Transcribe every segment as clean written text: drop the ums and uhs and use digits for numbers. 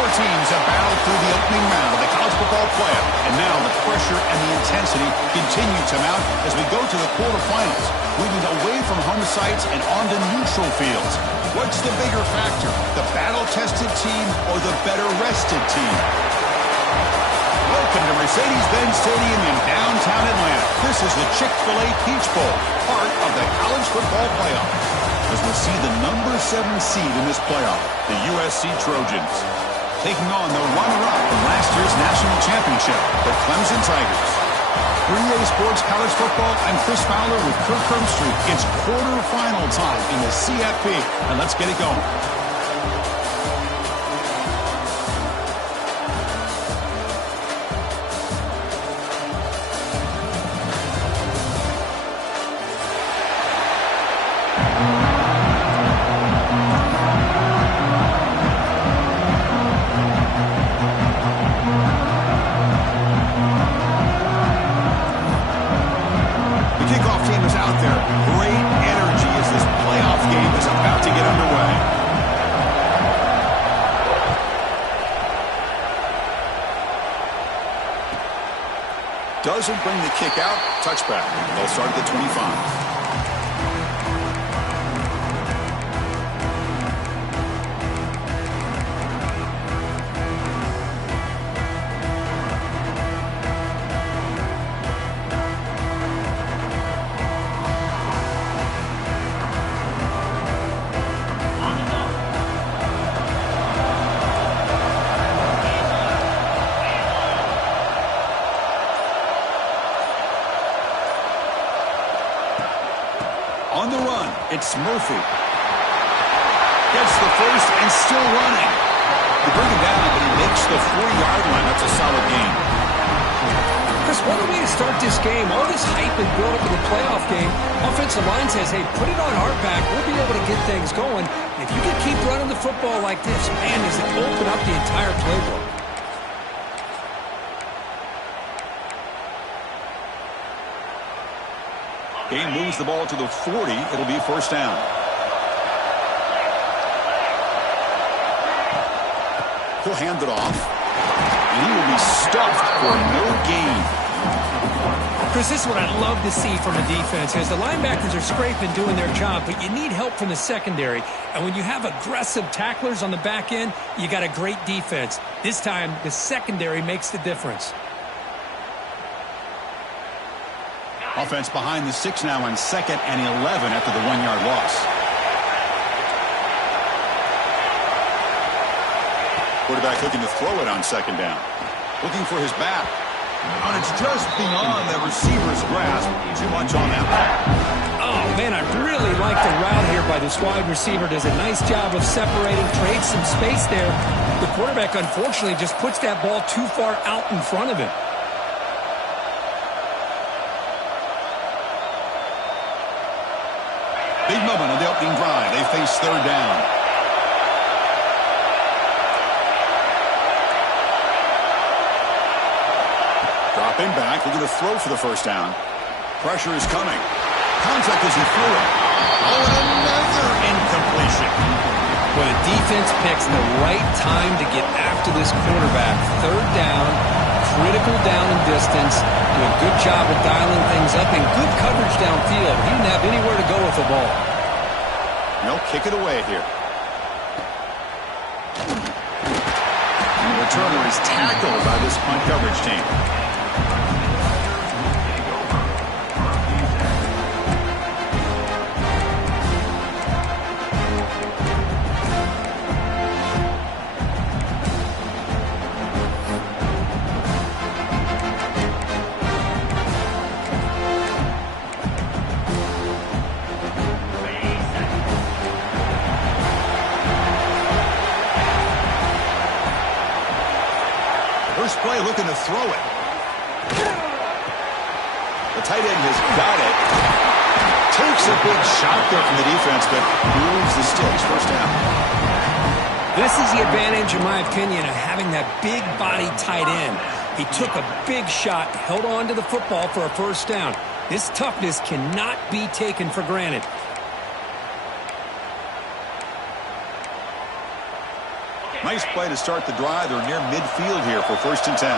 Four teams have battled through the opening round of the college football playoff, and now the pressure and the intensity continue to mount as we go to the quarterfinals, moving away from home sites and onto neutral fields. What's the bigger factor, the battle-tested team or the better-rested team? Welcome to Mercedes-Benz Stadium in downtown Atlanta. This is the Chick-fil-A Peach Bowl, part of the college football playoff, as we'll see the number 7 seed in this playoff, the USC Trojans, taking on the runner-up from last year's national championship, the Clemson Tigers. 3A Sports College Football, I'm Chris Fowler with Kirk Herbstreit. It's quarterfinal time in the CFP, and let's get it going. Doesn't bring the kick out. Touchback. They'll start at the 25. On the run, it's Murphy. Gets the first and still running. They bring him down, but he makes the 4-yard line. That's a solid gain. Chris, what a way to start this game. All this hype and build up in the playoff game. Offensive line says, hey, put it on our back. We'll be able to get things going. If you can keep running the football like this, man, does it open up the entire playbook. Game moves the ball to the 40. It'll be first down. He'll hand it off. And he will be stuffed for no gain. Chris, this is what I love to see from a defense. As the linebackers are scraping, doing their job, but you need help from the secondary. And when you have aggressive tacklers on the back end, you got a great defense. This time, the secondary makes the difference. Offense behind the 6 now on 2nd and 11 after the 1-yard loss. Quarterback looking to throw it on 2nd down. Looking for his back. And it's just beyond the receiver's grasp. Too much on that ball. Oh, man, I really like the route here by this wide receiver. Does a nice job of separating, trades some space there. The quarterback, unfortunately, just puts that ball too far out in front of him. Big moment on the opening drive. They face 3rd down. Dropping back. Looking to throw for the first down. Pressure is coming. Contact as he threw it. Oh, and another incompletion. Well, the defense picks the right time to get after this quarterback. 3rd down, critical down and distance. Do a good job of dialing things up and good coverage downfield. He didn't have anywhere to go with the ball. No, kick it away here. And the returner is tackled by this punt coverage team. First play looking to throw it. The tight end has got it. Takes a big shot there from the defense, but moves the sticks. First down. This is the advantage, in my opinion, of having that big body tight end. He took a big shot, held on to the football for a first down. This toughness cannot be taken for granted. Nice play to start the drive. They're near midfield here for 1st and 10.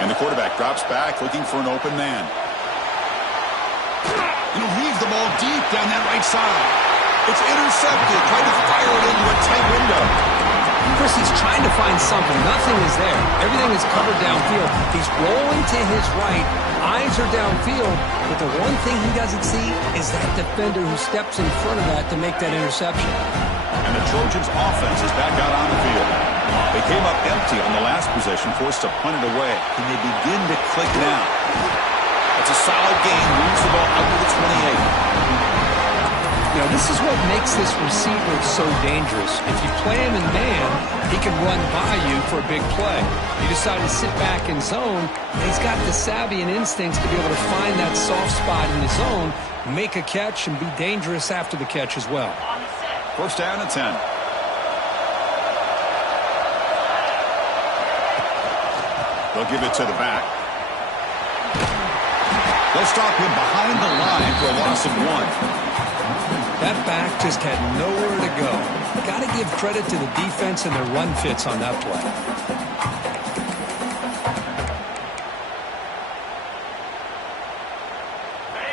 And the quarterback drops back looking for an open man. And he'll heave the ball deep down that right side. It's intercepted. Tried to fire it into a tight window. Chris, he's trying to find something. Nothing is there. Everything is covered downfield. He's rolling to his right. Eyes are downfield. But the one thing he doesn't see is that defender who steps in front of that to make that interception. And the Trojans' offense is back out on the field. They came up empty on the last possession, forced to punt it away. Can they begin to click now? That's a solid gain. Moves the ball out to the 28. You know, this is what makes this receiver so dangerous. If you play him in man, he can run by you for a big play. You decide to sit back in zone, and he's got the savvy and instincts to be able to find that soft spot in the zone, make a catch, and be dangerous after the catch as well. 1st down and 10. They'll give it to the back. They'll stop him behind the line for a loss of 1. That back just had nowhere to go. Got to give credit to the defense and their run fits on that play.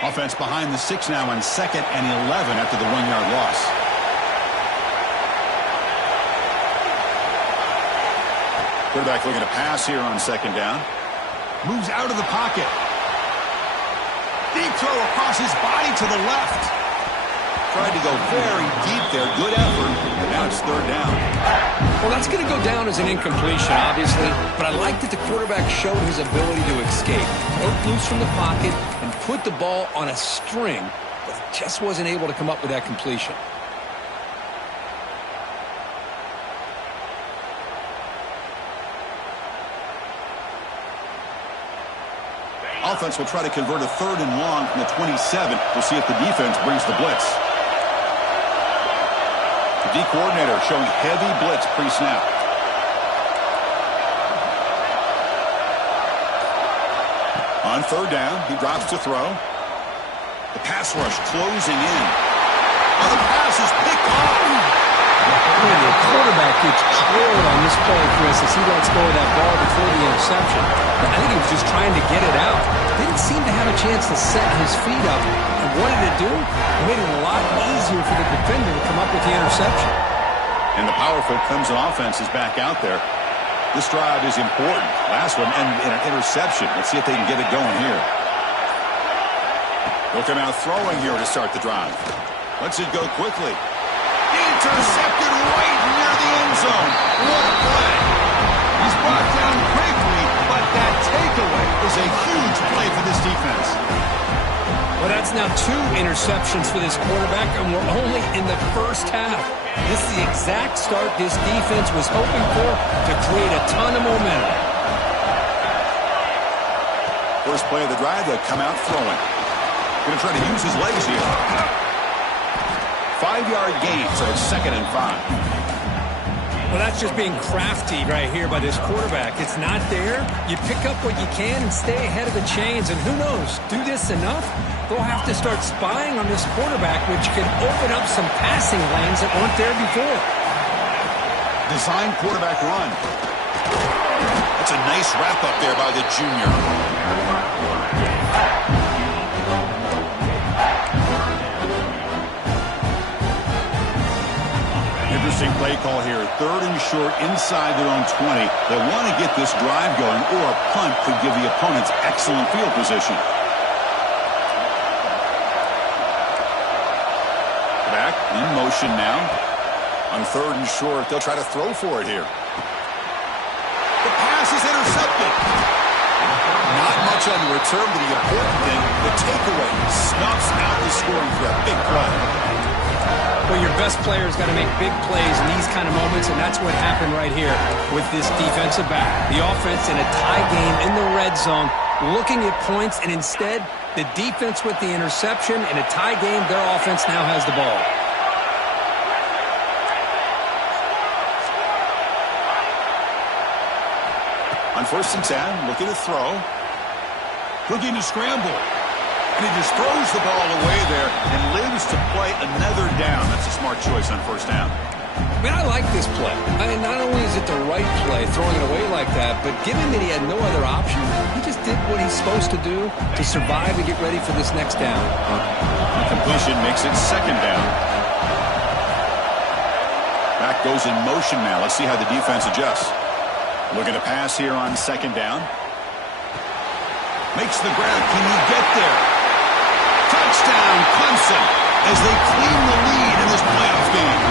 Offense behind the 6 now on 2nd and 11 after the 1-yard loss. Quarterback looking to pass here on 2nd down. Moves out of the pocket. Deep throw across his body to the left. Tried to go very deep there. Good effort. And now it's 3rd down. Well, that's going to go down as an incompletion, obviously. But I like that the quarterback showed his ability to escape. Broke loose from the pocket and put the ball on a string, but just wasn't able to come up with that completion. Offense will try to convert a 3rd and long from the 27. We'll see if the defense brings the blitz. The D coordinator showing heavy blitz pre-snap. On 3rd down, he drops to throw. The pass rush closing in. Oh, the pass is picked off. The quarterback gets trailed on this play, Chris, as he lets go of that ball before the interception. I think he was just trying to get it out. Didn't seem to have a chance to set his feet up. And what did it do? It made it a lot easier for the defender to come up with the interception. And the powerful Clemson offense is back out there. This drive is important. Last one ended in an interception. Let's see if they can get it going here. They'll come out throwing here to start the drive. Lets it go quickly. Intercepted right near the end zone. What a play. He's brought down quickly, but that takeaway is a huge play for this defense. Well, that's now 2 interceptions for this quarterback, and we're only in the first half. This is the exact start this defense was hoping for to create a ton of momentum. First play of the drive, they'll come out throwing. Going to try to use his legs here. 5-yard gain, so it's 2nd and 5. Well, that's just being crafty right here by this quarterback. It's not there. You pick up what you can and stay ahead of the chains. And who knows, do this enough, they'll have to start spying on this quarterback, which can open up some passing lanes that weren't there before. Design quarterback run. That's a nice wrap up there by the junior. Interesting play call here. 3rd and short inside their own 20. They want to get this drive going, or a punt could give the opponents excellent field position. Back in motion now. On 3rd and short, they'll try to throw for it here. The pass is intercepted. Not much on the return, but the important thing, the takeaway snuffs out the scoring threat. Big play. Well, your best player's got to make big plays in these kind of moments, and that's what happened right here with this defensive back. The offense in a tie game in the red zone, looking at points, and instead, the defense with the interception. In a tie game, their offense now has the ball. On 1st and 10, looking to throw. Looking to scramble. And he just throws the ball away there and lives to play another down. That's a smart choice on first down. I mean, I like this play. I mean, not only is it the right play, throwing it away like that, but given that he had no other option, he just did what he's supposed to do to survive and get ready for this next down. The completion makes it second down. Back goes in motion now. Let's see how the defense adjusts. Looking to pass here on second down. Makes the grab. Can he get there? Touchdown, Clemson, as they claim the lead in this playoff game.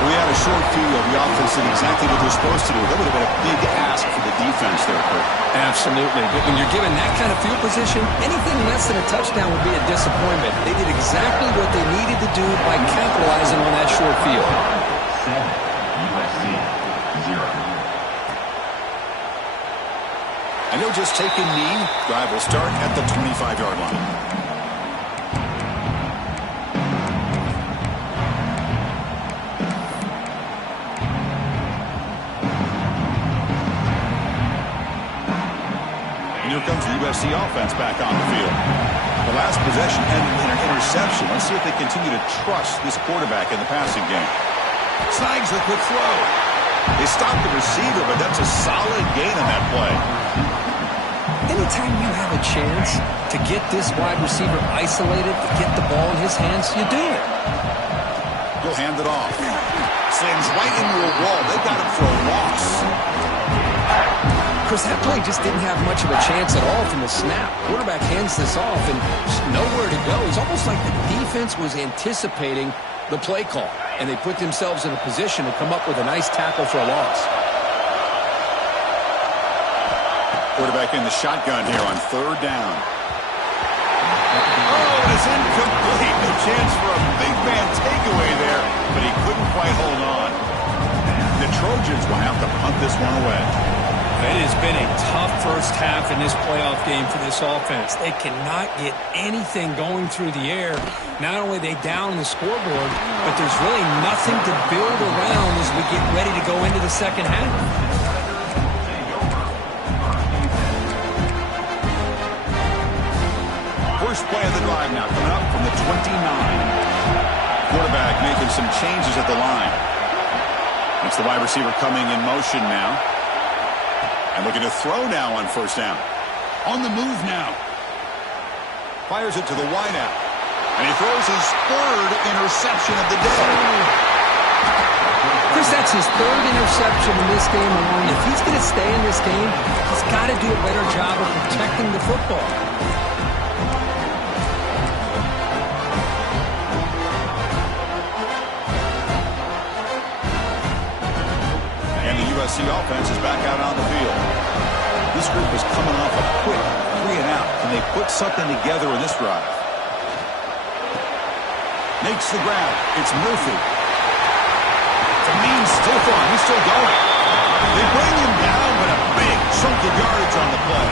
We had a short field. The offense did exactly what they're supposed to do. That would have been a big ask for the defense there, Kurt. Absolutely. But when you're given that kind of field position, anything less than a touchdown would be a disappointment. They did exactly what they needed to do by capitalizing on that short field. 7, USC, 0. And he'll just take a knee. Drive will start at the 25-yard line. And here comes the USC offense back on the field. The last possession ended in an interception. Let's see if they continue to trust this quarterback in the passing game. Snags the quick throw. They stopped the receiver, but that's a solid gain on that play. Anytime you have a chance to get this wide receiver isolated, to get the ball in his hands, you do it. He'll hand it off. Slams right into a wall. They got him for a loss. Chris, that play just didn't have much of a chance at all from the snap. Quarterback hands this off and just nowhere to go. It's almost like the defense was anticipating the play call, and they put themselves in a position to come up with a nice tackle for a loss. Quarterback in the shotgun here on third down. Oh, it's incomplete. No chance for a big man takeaway there, but he couldn't quite hold on. The Trojans will have to punt this one away. It has been a tough first half in this playoff game for this offense. They cannot get anything going through the air. Not only are they down on the scoreboard, but there's really nothing to build around as we get ready to go into the second half. First play of the drive now coming up from the 29. Quarterback making some changes at the line. It's the wide receiver coming in motion now. And looking to throw now on first down. On the move now. Fires it to the wideout. And he throws his third interception of the day. Chris, that's his third interception in this game alone. If he's going to stay in this game, he's got to do a better job of protecting the football. USC offense is back out on the field. This group is coming off a quick 3-and-out. Can they put something together in this drive? Makes the grab. It's Murphy. It's a mean stiff arm. He's still going. They bring him down, but a big chunk of yardage on the play.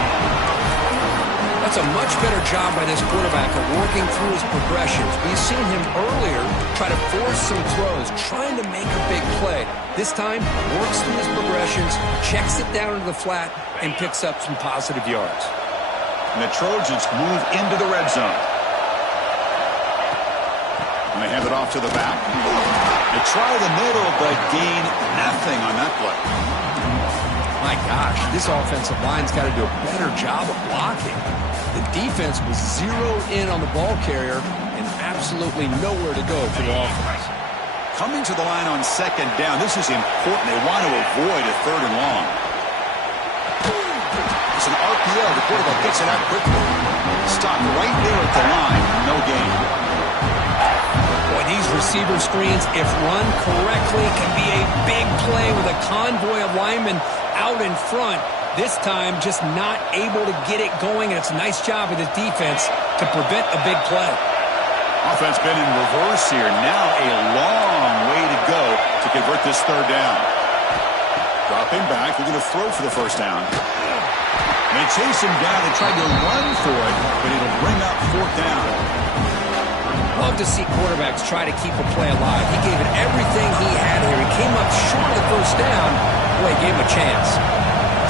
That's a much better job by this quarterback of working through his progressions. We've seen him earlier try to force some throws, trying to make a big play. This time, works through his progressions, checks it down into the flat, and picks up some positive yards. And the Trojans move into the red zone. And they hand it off to the back. They try the middle, but gain nothing on that play. My gosh, this offensive line's got to do a better job of blocking. The defense was zeroed in on the ball carrier and absolutely nowhere to go for the offense. Coming to the line on second down, this is important. They want to avoid a third and long. It's an RPO. The quarterback gets it out quickly. Stopped right there at the line. No gain. Boy, these receiver screens, if run correctly, can be a big play with a convoy of linemen out in front. This time, just not able to get it going, and it's a nice job of the defense to prevent a big play. Offense been in reverse here. Now a long way to go to convert this third down. Dropping back. They're going to throw for the first down. And they chase him down. They tried to run for it, but it'll bring up fourth down. Love to see quarterbacks try to keep a play alive. He gave it everything he had here. He came up short of the first down. Boy, he gave him a chance.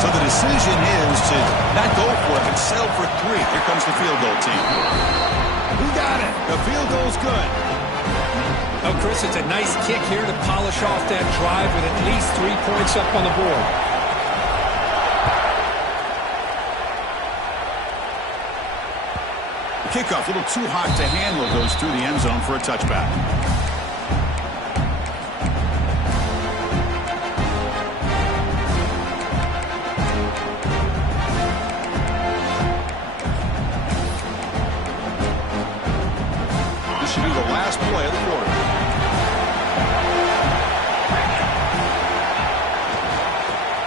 So the decision is to not go for it, but settle for 3 3. Here comes the field goal team. He got it. The field goal's good. Oh, Chris, it's a nice kick here to polish off that drive with at least 3 points up on the board. The kickoff, a little too hot to handle, goes through the end zone for a touchback. This should be the last play of the quarter.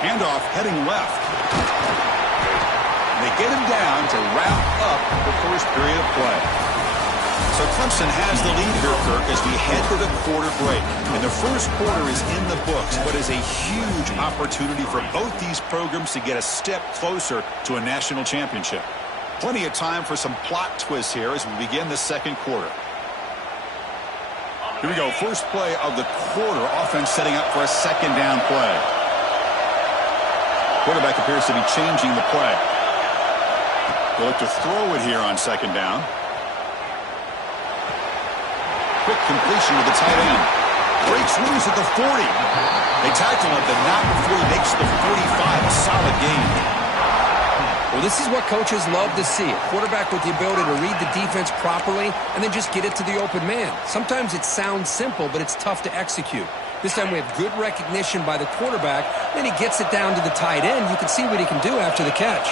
Handoff heading left. They get him down to wrap up the first period of play. So Clemson has the lead here, Kirk, as we head to the quarter break. And the first quarter is in the books, but is a huge opportunity for both these programs to get a step closer to a national championship. Plenty of time for some plot twists here as we begin the second quarter. Here we go, first play of the quarter. Offense setting up for a second down play. Quarterback appears to be changing the play. They'll look to throw it here on second down. Quick completion to the tight end. Breaks loose at the 40. They tackle him, but not before he makes the 45. A solid gain. Well, this is what coaches love to see. A quarterback with the ability to read the defense properly and then just get it to the open man. Sometimes it sounds simple, but it's tough to execute. This time we have good recognition by the quarterback. Then he gets it down to the tight end. You can see what he can do after the catch.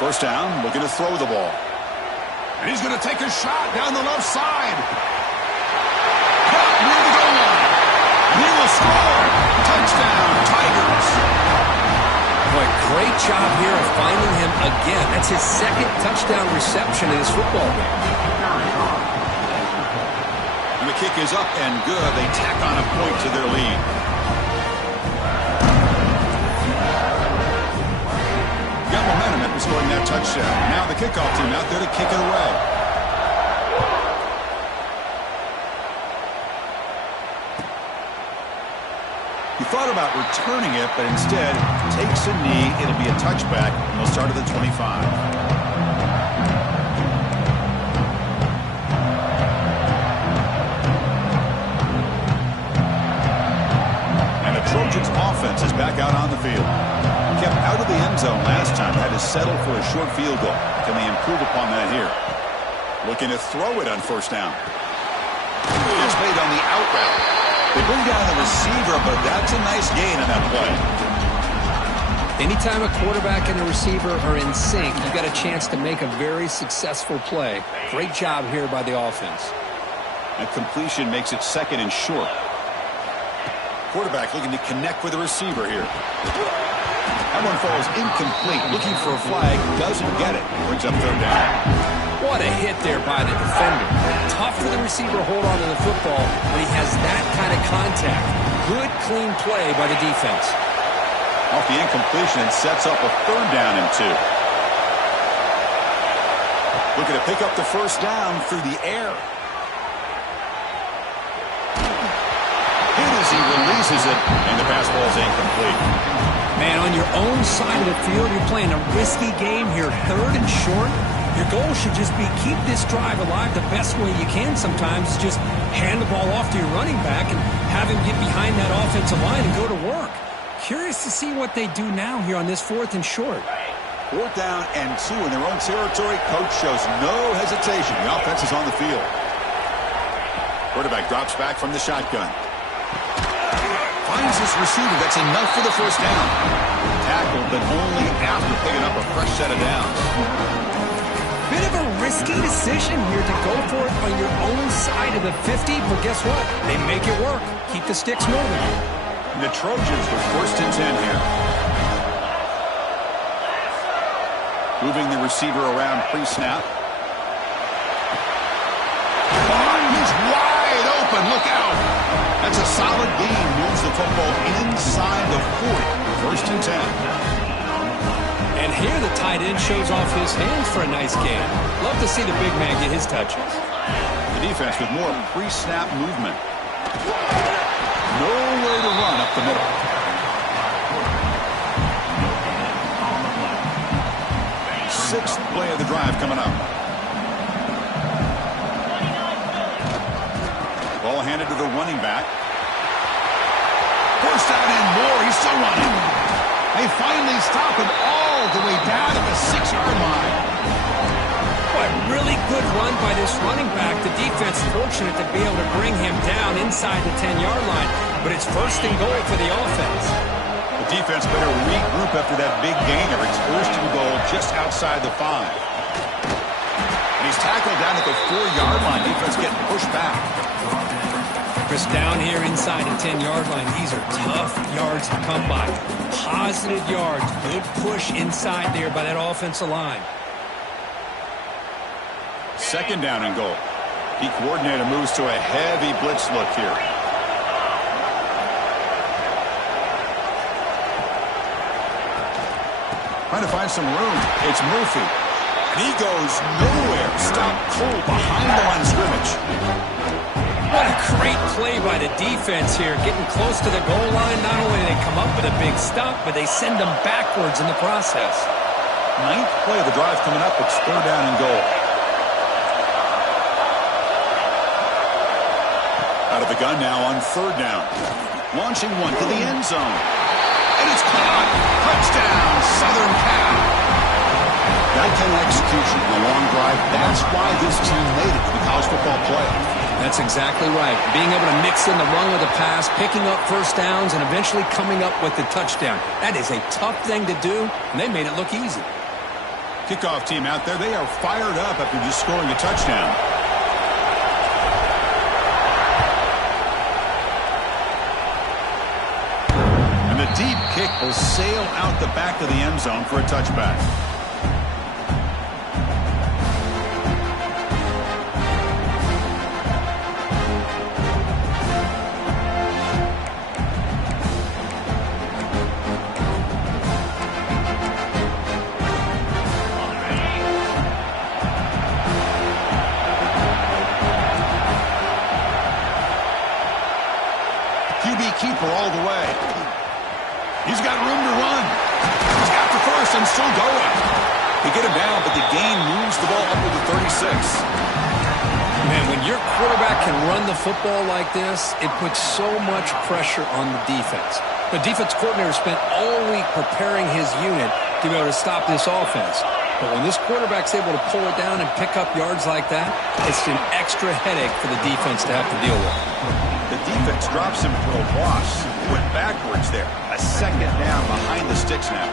First down, looking to throw the ball. And he's going to take a shot down the left side. Caught near the goal line. And he will score. Touchdown, Tigers. Boy, great job here of finding him again. That's his second touchdown reception in his football game. And the kick is up and good. They tack on a point to their lead. Got momentum after scoring that touchdown. Now the kickoff team out there to kick it away. He thought about returning it, but instead takes a knee. It'll be a touchback, and they'll start at the 25. And the Trojans' offense is back out on the field. Kept out of the end zone last time, had to settle for a short field goal. Can they improve upon that here? Looking to throw it on first down. It's made on the out route. They bring down the receiver, but that's a nice gain on that play. Anytime a quarterback and a receiver are in sync, you got a chance to make a very successful play. Great job here by the offense. That completion makes it second and short. Quarterback looking to connect with the receiver here. That one falls incomplete. Looking for a flag. Doesn't get it. Brings up third down. What a hit there by the defender. Tough for the receiver to hold on to the football when he has that kind of contact. Good, clean play by the defense. Off the incompletion and sets up a third down and 2. Looking to pick up the first down through the air. Hit as he releases it, and the pass ball is incomplete. Man, on your own side of the field, you're playing a risky game here, third and short. Your goal should just be keep this drive alive the best way you can sometimes. Just hand the ball off to your running back and have him get behind that offensive line and go to work. Curious to see what they do now here on this fourth and short. Fourth down and 2 in their own territory. Coach shows no hesitation. The offense is on the field. Quarterback drops back from the shotgun. Finds his receiver. That's enough for the first down. Tackled, but only after picking up a fresh set of downs. Bit of a risky decision here to go for it on your own side of the 50, but guess what? They make it work. Keep the sticks moving. The Trojans with first and 10 here. Moving the receiver around pre-snap. He's wide open. Look out. That's a solid gain. Moves the football inside the 40. First and 10. And here the tight end shows off his hands for a nice gain. Love to see the big man get his touches. The defense with more pre-snap movement. Nowhere to run up the middle. sixth play of the drive coming up. Ball handed to the running back. First down and more. He's still running. They finally stop him all the way down at the 6-yard line. Boy, really good run by this running back. The defense fortunate to be able to bring him down inside the 10-yard line. But it's first and goal for the offense. The defense better regroup after that big gainer. It's first and goal just outside the 5. And he's tackled down at the 4-yard line. Defense getting pushed back. Chris, down here inside the 10-yard line, these are tough yards to come by. Positive yards, good push inside there by that offensive line. Second down and goal. The coordinator moves to a heavy blitz look here. Trying to find some room. It's Murphy. And he goes nowhere. Stop cold behind the line of scrimmage. What a great play by the defense here. Getting close to the goal line, not only do they come up with a big stop, but they send them backwards in the process. Ninth play of the drive coming up. It's third down and goal. Out of the gun now on third down. Launching one to the end zone. And it's caught. Touchdown, Southern Cal. That kind of execution in a long drive, that's why this team made it to the college football playoff. That's exactly right. Being able to mix in the run with the pass, picking up first downs, and eventually coming up with the touchdown. That is a tough thing to do, and they made it look easy. Kickoff team out there, they are fired up after just scoring a touchdown. And the deep kick will sail out the back of the end zone for a touchback. Keeper all the way. He's got room to run. He's got the first and still going. They get him down, but the gain moves the ball up to the 36. Man, when your quarterback can run the football like this, it puts so much pressure on the defense. The defense coordinator spent all week preparing his unit to be able to stop this offense. But when this quarterback's able to pull it down and pick up yards like that, it's an extra headache for the defense to have to deal with. The defense drops him for a loss. Went backwards there. A second down behind the sticks now.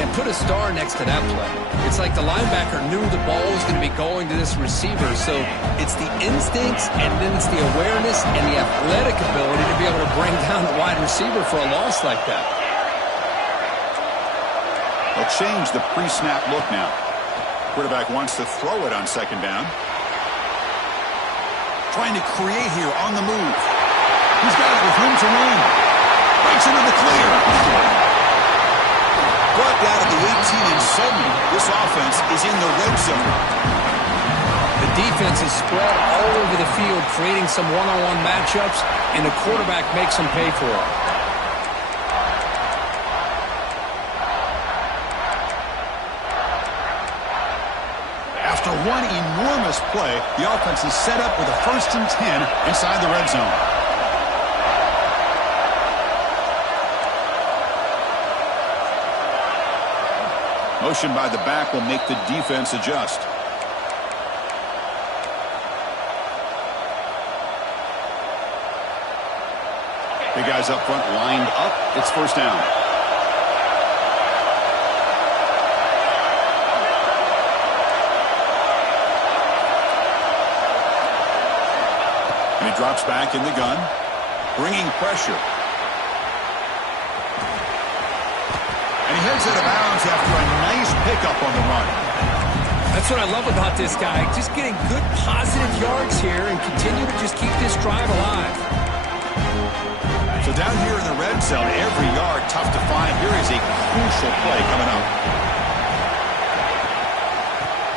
Man, put a star next to that play. It's like the linebacker knew the ball was going to be going to this receiver, so it's the instincts and then it's the awareness and the athletic ability to be able to bring down the wide receiver for a loss like that. They'll change the pre-snap look now. Quarterback wants to throw it on second down. Trying to create here on the move. He's got it with room to run. Breaks into the clear. Brought down at the 18, and suddenly this offense is in the red zone. The defense is spread all over the field, creating some one-on-one matchups, and the quarterback makes them pay for it. After one enormous play, the offense is set up with a 1st and 10 inside the red zone. Motion by the back will make the defense adjust. The guys up front lined up. It's first down. And he drops back in the gun, bringing pressure. And he heads out of bounds after a nice pickup on the run. That's what I love about this guy. Just getting good positive yards here and continue to just keep this drive alive. So down here in the red zone, every yard tough to find. Here is a crucial play coming up.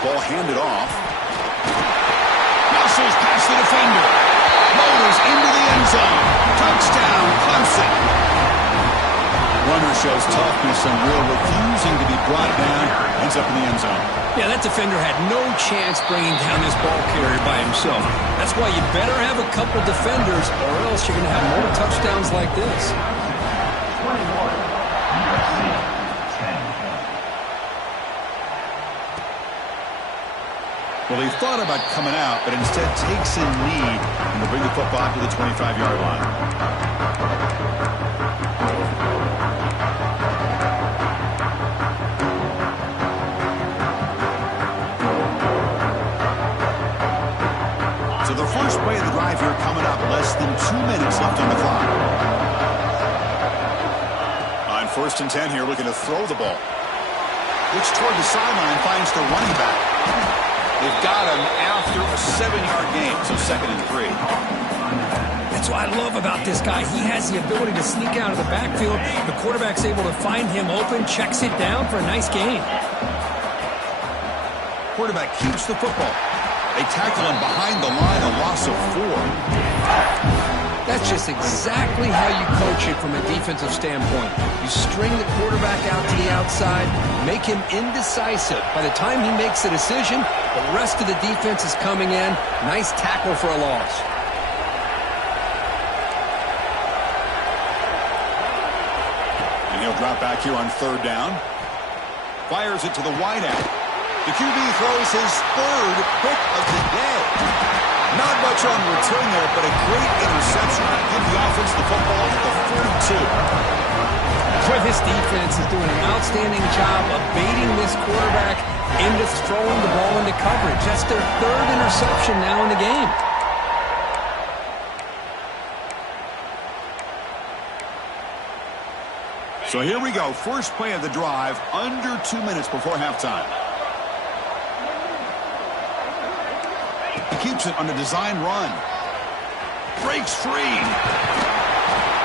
Ball handed off. Muscles past the defender. Motors into the end zone. Touchdown, Clemson. Runner shows toughness and will, refusing to be brought down. Ends up in the end zone. Yeah, that defender had no chance bringing down this ball carrier by himself. That's why you better have a couple defenders, or else you're going to have more touchdowns like this. 21, USC 10. Well, he thought about coming out, but instead takes a knee and will bring the football to the 25-yard line. So the first play of the drive here coming up, less than 2 minutes left on the clock. On 1st and 10 here, looking to throw the ball. Looks toward the sideline, finds the running back. They've got him after a 7-yard gain, so 2nd and 3. That's what I love about this guy. He has the ability to sneak out of the backfield. The quarterback's able to find him open, checks it down for a nice gain. Quarterback keeps the football. They tackle him behind the line, a loss of 4. That's just exactly how you coach it from a defensive standpoint. You string the quarterback out to the outside, make him indecisive. By the time he makes a decision, the rest of the defense is coming in. Nice tackle for a loss. And he'll drop back here on 3rd down. Fires it to the wideout. The QB throws his 3rd pick of the day. Not much on return there, but a great interception to give the offense the football at the 42. Boy, this defense is doing an outstanding job of baiting this quarterback into throwing the ball into coverage. That's their 3rd interception now in the game. So here we go. First play of the drive, under 2 minutes before halftime. He keeps it on a design run. Breaks free.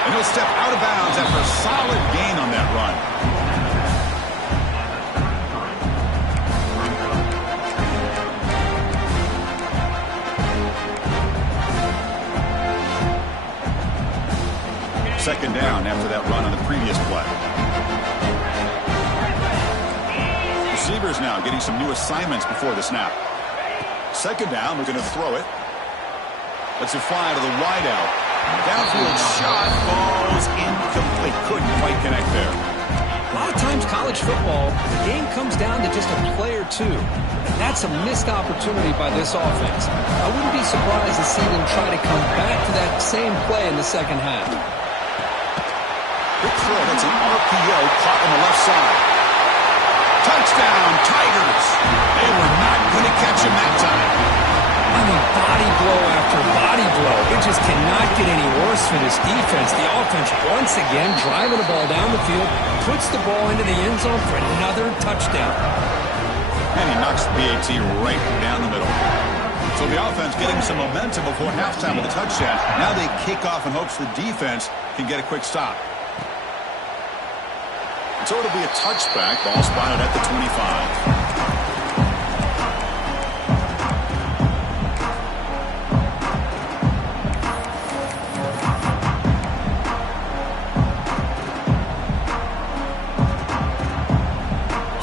And he'll step out of bounds after a solid gain on that run. Second down after that run on the previous play. Receivers now getting some new assignments before the snap. Second down, they're going to throw it. Lets it fly to the wideout. Downfield shot falls incomplete. Couldn't quite connect there. A lot of times college football, the game comes down to just a play or two. And that's a missed opportunity by this offense. I wouldn't be surprised to see them try to come back to that same play in the second half. Quick throw. That's an RPO caught on the left side. Touchdown, Tigers. They were not going to catch him that time. I mean, body blow after body blow. It just cannot get any worse for this defense. The offense, once again, driving the ball down the field, puts the ball into the end zone for another touchdown. And he knocks the BAT right down the middle. So the offense getting some momentum before halftime with a touchdown. Now they kick off in hopes the defense can get a quick stop. So it'll be a touchback. Ball spotted at the 25.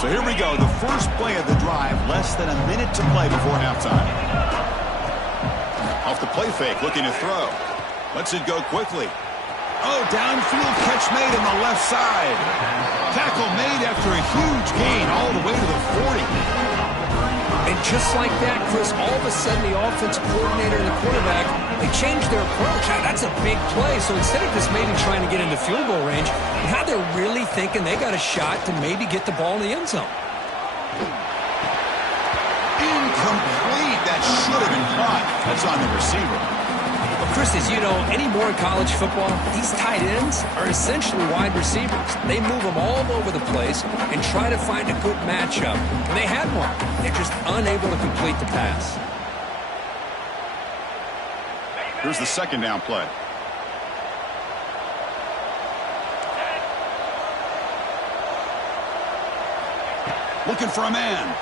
So here we go. The first play of the drive. Less than a minute to play before halftime. Off the play fake. Looking to throw. Lets it go quickly. Oh, downfield catch made on the left side. Tackle made after a huge gain all the way to the 40. And just like that, Chris, all of a sudden the offensive coordinator and the quarterback, they changed their approach. Now, that's a big play. So instead of just maybe trying to get into field goal range, now they're really thinking they got a shot to maybe get the ball in the end zone. Incomplete. That should have been caught. That's on the receiver. Well, Chris, as you know, anymore in college football, these tight ends are essentially wide receivers. They move them all over the place and try to find a good matchup. And they had one. They're just unable to complete the pass. Here's the second down play. Looking for a man.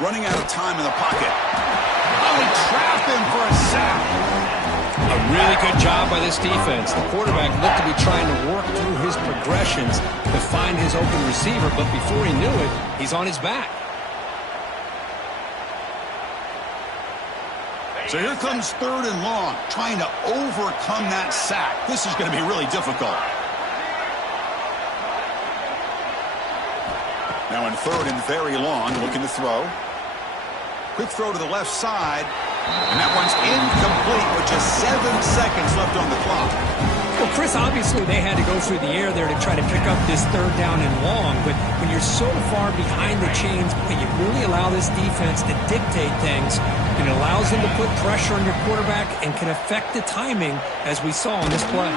Running out of time in the pocket. Oh, they trap him for a sack. A really good job by this defense. The quarterback looked to be trying to work through his progressions to find his open receiver, but before he knew it, he's on his back. So here comes 3rd and long, trying to overcome that sack. This is going to be really difficult. Now in 3rd and very long, looking to throw. Quick throw to the left side, and that one's incomplete with just 7 seconds left on the clock. Well, Chris, obviously they had to go through the air there to try to pick up this 3rd down and long, but when you're so far behind the chains, you really allow this defense to dictate things. It allows them to put pressure on your quarterback and can affect the timing, as we saw in this play.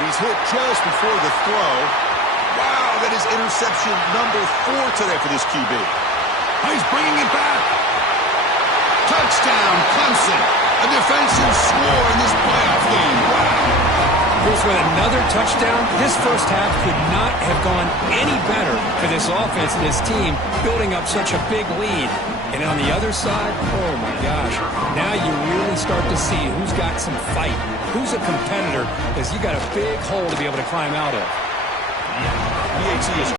He's hit just before the throw. Wow, that is interception number 4 today for this QB. He's bringing it back. Touchdown, Clemson. A defensive score in this playoff game. Wow. Chris, with another touchdown, this first half could not have gone any better for this offense and this team, building up such a big lead. And on the other side, oh my gosh, now you really start to see who's got some fight, who's a competitor, because you got a big hole to be able to climb out of. PAT is